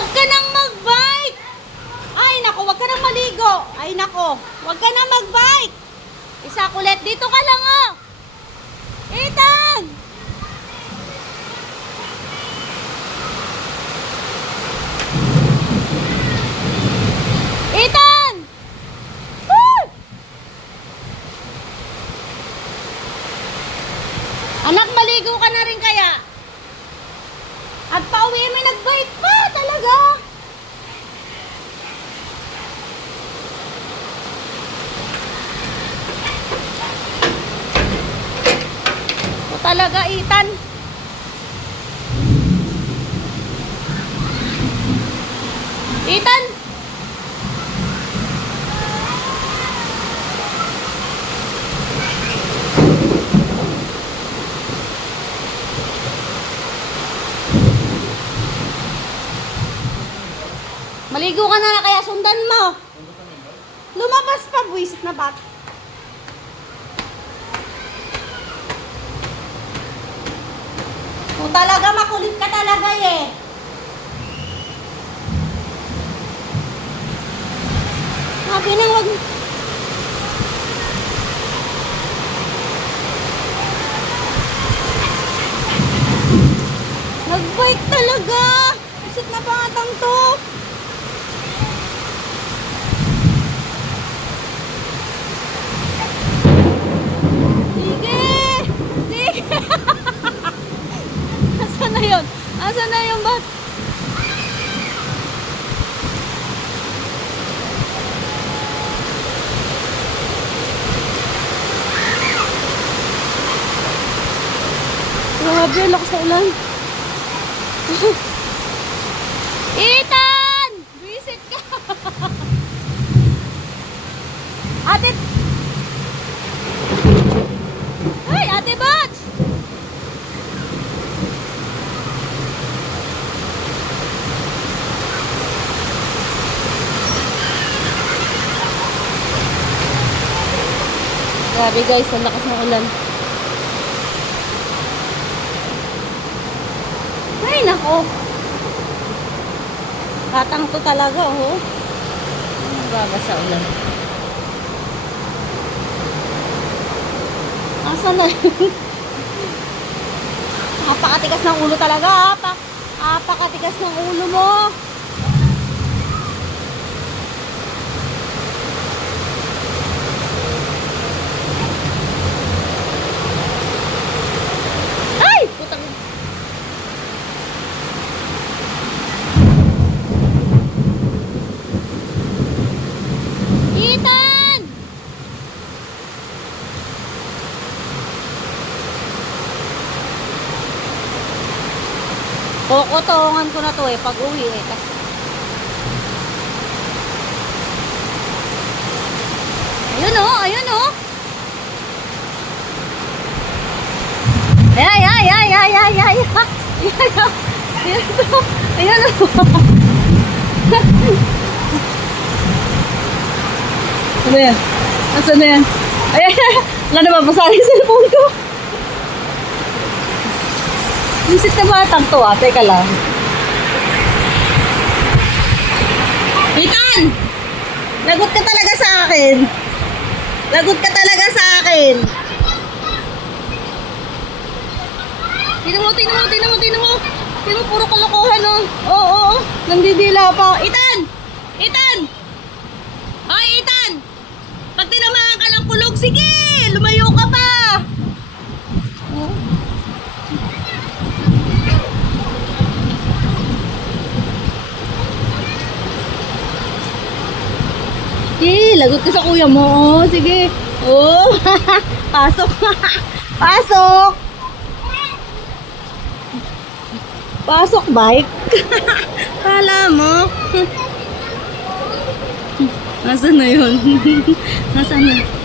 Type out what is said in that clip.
Huwag ka nang mag-bike! Ay, nako, huwag ka nang maligo. Ay, nako, huwag ka nang mag-bike. Isa kulit, dito ka lang, oh. Ethan! Ethan! Woo! Anak, maligo ka na rin kaya? At pauwi may nag-bike pa, talaga. O talaga, Ethan. Ethan! Maligo ka na kaya sundan mo. Lumabas pa, buwisit na bata. O talaga, makulit ka talaga eh. Sabi na wag... Nag-bike talaga. Buwisit na batang to. Asan na yun? Asan na yung bat? Grabe, lakas na ulan. Ethan! Visit ka! Ate! Ay, Ate Bats! Grabe guys, ang lakas ng ulan. Ay, nako. Batang to talaga, oh. Babasa ulan. Asan na yun? Napakatigas ng ulo talaga, ha? Napakatigas ng ulo mo. Ethan! Kukutongan ko na to eh, pag uwi eh. Kasi... Ayun oh, ayun oh. Ay, ay, ay, ay, ay, ay, ay. Ayun oh. Ayun oh. Ano yan? Asan na yan? Ay, wala na mapasali sa cellphone ko. Visit na batang to ah. Teka lang. Ethan! Lagot ka talaga sa akin. Lagot ka talaga sa akin. Tinan mo, tinan mo, tinan mo, tinan mo. Tinan mo, puro kalokohan oh. Oo, nandidila pa. Ethan! Ethan! Hoy, Ethan! Pag tinamaan ka ng kulog, sige! Lumayo ka pa! Oh. Sige, lagot ka sa kuya mo. Oh, sige. Oh, pasok. Pasok! Pasok, bike. Kala mo. Nasaan na yun? Nasaan na?